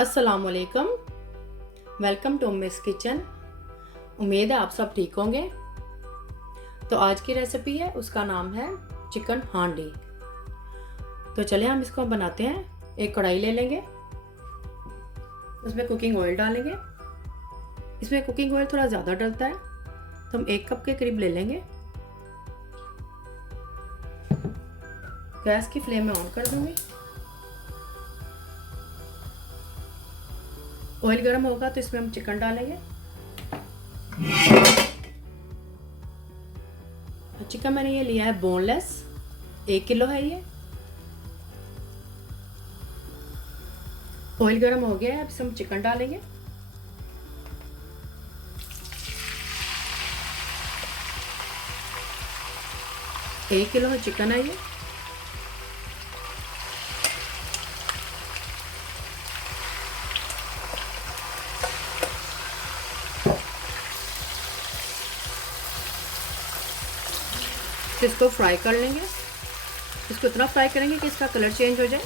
अस्सलाम वालेकुम। Welcome to miss kitchen. उम्मीद है आप सब ठीक होंगे। तो आज की रेसिपी है, उसका नाम है चिकन हांडी। तो चलिए हम इसको बनाते हैं। एक कढ़ाई ले लेंगे, उसमें कुकिंग ऑयल डालेंगे। इसमें कुकिंग ऑयल थोड़ा ज़्यादा डलता है, तो हम 1 कप के करीब ले लेंगे। गैस की फ्लेम में ऑन कर दूंगी। ऑयल गर्म होगा तो इसमें हम चिकन डालेंगे। चिकन मैंने ये लिया है बोनलेस, 1 किलो है ये। ऑयल गर्म हो गया है, अब इसमें हम चिकन डालेंगे। एक किलो में चिकन है ये। तो इसको फ्राई कर लेंगे। इसको इतना फ्राई करेंगे कि इसका कलर चेंज हो जाए।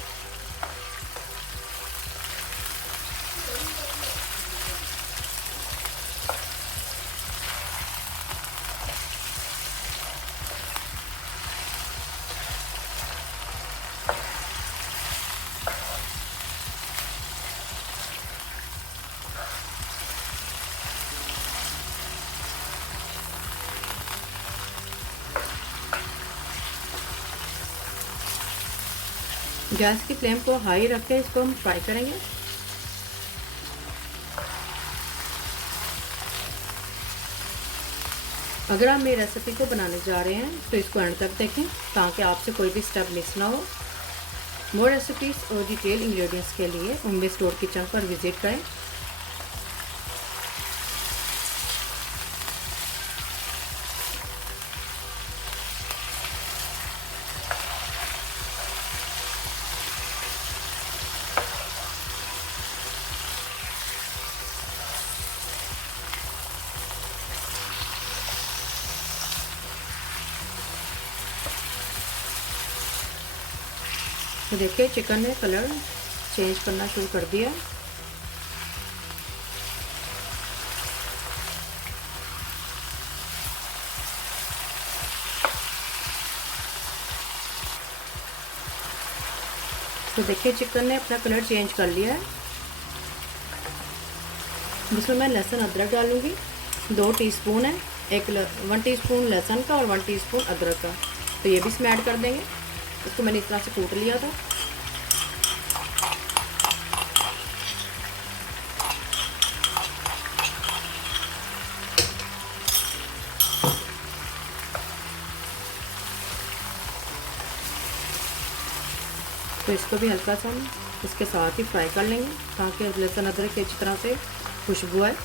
गैस की फ्लेम को हाई रख के इसको हम फ्राई करेंगे। अगर आप मेरी रेसिपी को बनाने जा रहे हैं तो इसको एंड तक देखें, ताकि आपसे कोई भी स्टेप मिस ना हो। मोर रेसिपीज और डिटेल इंग्रेडिएंट्स के लिए उम्मीद स्टोर किचन पर विजिट करें। तो देखिए चिकन ने कलर चेंज करना शुरू कर दिया। तो देखिए चिकन ने अपना कलर चेंज कर लिया है। जिसमें मैं लहसुन अदरक डालूंगी। 2 टीस्पून है, 1 टीस्पून लहसुन का और 1 टीस्पून अदरक का। तो ये भी इसमें ऐड कर देंगे। इसको मैंने इस तरह से कूट लिया था। तो इसको भी हल्का सा हम इसके साथ ही फ्राई कर लेंगे, ताकि लहसुन अदरक की अच्छी तरह से खुशबू आए।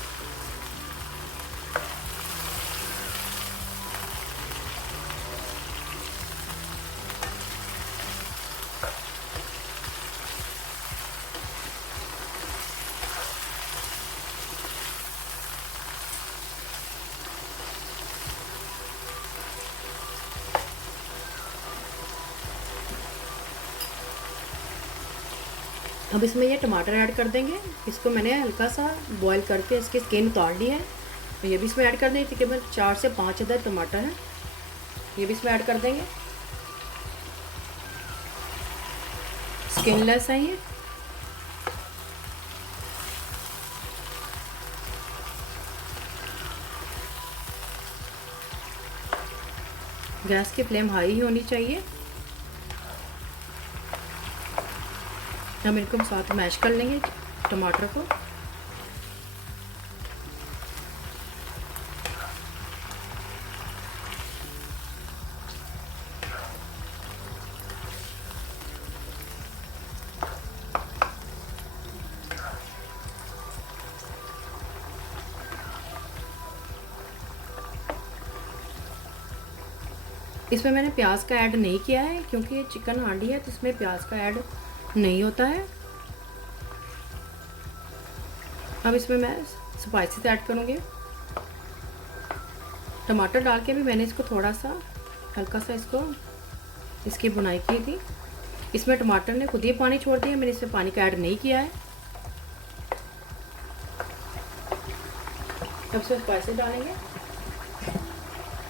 अब इसमें ये टमाटर ऐड कर देंगे। इसको मैंने हल्का सा बॉईल करके इसकी स्किन उतार ली है। तो ये भी इसमें ऐड कर देंगे। तकरीबन 4 से 5 अदद टमाटर हैं, ये भी इसमें ऐड कर देंगे। स्किनलेस है ये। गैस की फ्लेम हाई ही होनी चाहिए। हम इनको साथ मैश कर लेंगे टमाटर को। इसमें मैंने प्याज का ऐड नहीं किया है, क्योंकि ये चिकन हांडी है तो इसमें प्याज का ऐड नहीं होता है। अब इसमें मैं स्पाइसेस ऐड करूँगी। टमाटर डाल के भी मैंने इसको थोड़ा सा हल्का सा इसकी बुनाई की थी। इसमें टमाटर ने खुद ही पानी छोड़ दिया, मैंने इसमें पानी का ऐड नहीं किया है। अब इसमें स्पाइसेस डालेंगे।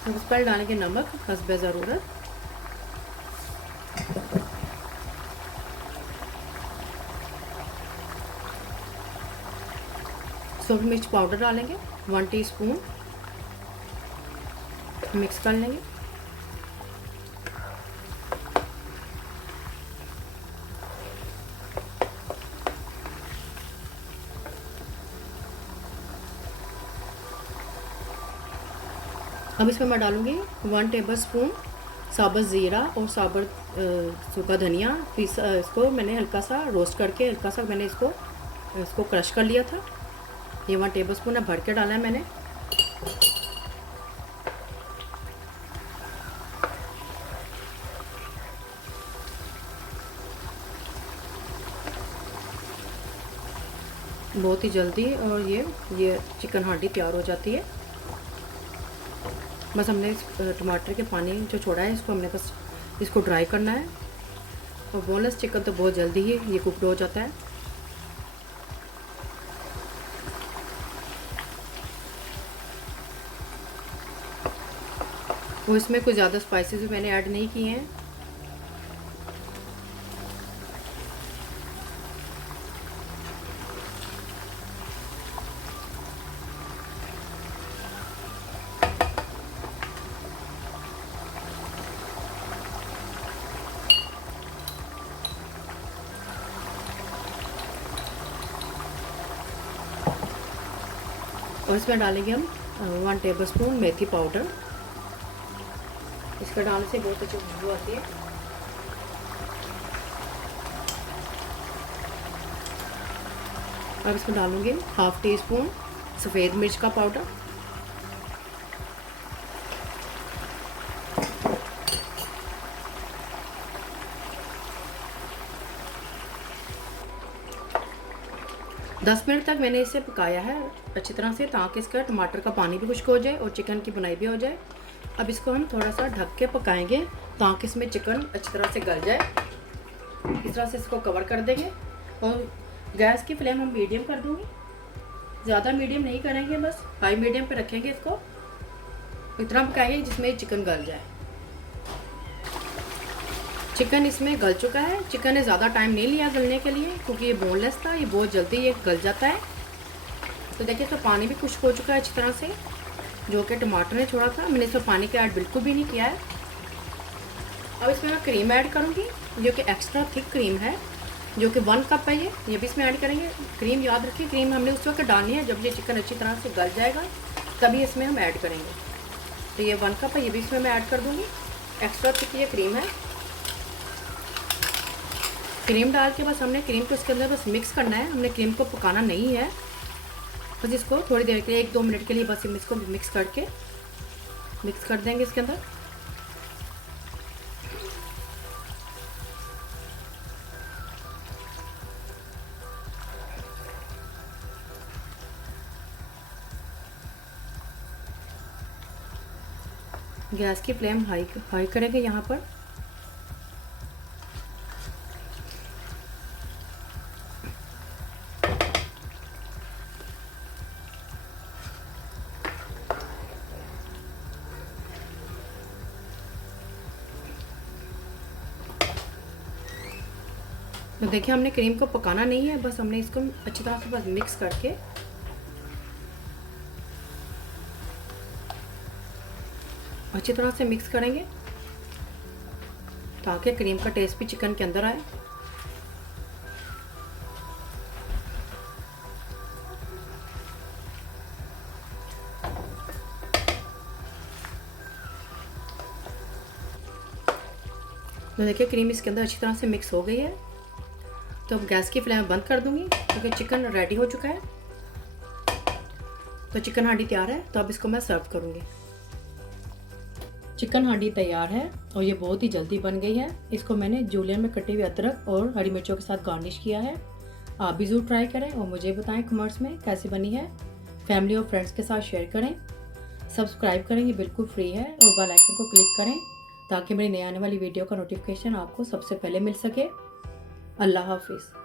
अब इस पर डालेंगे नमक हस्बे ज़रूरत, सूखी मिर्च पाउडर डालेंगे 1 टीस्पून, मिक्स कर लेंगे। अब इसमें मैं डालूँगी 1 टेबलस्पून साबुत ज़ीरा और साबुत सूखा धनिया पीस। इसको मैंने हल्का सा रोस्ट करके हल्का सा मैंने इसको क्रश कर लिया था। ये 1 टेबलस्पून है, भर के डाला है मैंने। बहुत ही जल्दी और ये चिकन हांडी तैयार हो जाती है। बस हमने इस टमाटर के पानी जो छोड़ा है इसको हमने बस इसको ड्राई करना है। और बोनलेस चिकन तो बहुत जल्दी ही ये कुकड हो जाता है। और इसमें कुछ ज़्यादा स्पाइसेस भी मैंने ऐड नहीं किए हैं। और इसमें डालेंगे हम 1 टेबलस्पून मेथी पाउडर। इसका डालने से बहुत अच्छी खुशबू आती है। अब इसमें डालूंगी 1/2 टीस्पून सफ़ेद मिर्च का पाउडर, दस मिनट तक मैंने इसे पकाया है अच्छी तरह से, ताकि इसका टमाटर का पानी भी खुश्क हो जाए और चिकन की बुनाई भी हो जाए। अब इसको हम थोड़ा सा ढक के पकाएंगे ताकि इसमें चिकन अच्छी तरह से गल जाए। इस तरह से इसको कवर कर देंगे और गैस की फ्लेम हम मीडियम कर दूँगी। ज़्यादा मीडियम नहीं करेंगे, बस हाई मीडियम पे रखेंगे। इसको इतना पकाएंगे जिसमें चिकन गल जाए। चिकन इसमें गल चुका है। चिकन ने ज़्यादा टाइम नहीं लिया गलने के लिए क्योंकि ये बोनलेस था, ये बहुत जल्दी ये गल जाता है। तो देखिए तो पानी भी खुश्क हो चुका है अच्छी तरह से, जो कि टमाटर ने छोड़ा था। मैंने इसमें पानी का ऐड बिल्कुल भी नहीं किया है। अब इसमें मैं क्रीम ऐड करूँगी जो कि एक्स्ट्रा थिक क्रीम है, जो कि 1 कप है। ये भी इसमें ऐड करेंगे। क्रीम याद रखिए, क्रीम हमने उस वक्त डालनी है जब ये चिकन अच्छी तरह से गल जाएगा, तभी इसमें हम ऐड करेंगे। तो ये 1 कप है, ये भी इसमें मैं ऐड कर दूँगी। एक्स्ट्रा थिक ये क्रीम है। क्रीम डाल के बस हमने क्रीम को इसके अंदर बस मिक्स करना है। हमने क्रीम को पकाना नहीं है, बस इसको थोड़ी देर के लिए 1-2 मिनट के लिए बस इसको मिक्स कर देंगे इसके अंदर। गैस की फ्लेम हाई करेंगे यहाँ पर। तो देखिए हमने क्रीम को पकाना नहीं है, बस हमने इसको अच्छी तरह से बस मिक्स करके अच्छी तरह से मिक्स करेंगे ताकि क्रीम का टेस्ट भी चिकन के अंदर आए। तो देखिए क्रीम इसके अंदर अच्छी तरह से मिक्स हो गई है। तो अब गैस की फ्लेम बंद कर दूंगी क्योंकि चिकन रेडी हो चुका है। तो चिकन हांडी तैयार है। तो अब इसको मैं सर्व करूंगी। चिकन हांडी तैयार है और ये बहुत ही जल्दी बन गई है। इसको मैंने जूलियन में कटे हुए अदरक और हरी मिर्चों के साथ गार्निश किया है। आप भी ज़रूर ट्राई करें और मुझे बताएं कमेंट्स में कैसी बनी है। फैमिली और फ्रेंड्स के साथ शेयर करें। सब्सक्राइब करें, ये बिल्कुल फ्री है। और बेल आइकन को क्लिक करें ताकि मेरी नई आने वाली वीडियो का नोटिफिकेशन आपको सबसे पहले मिल सके। अल्लाह हाफिज़।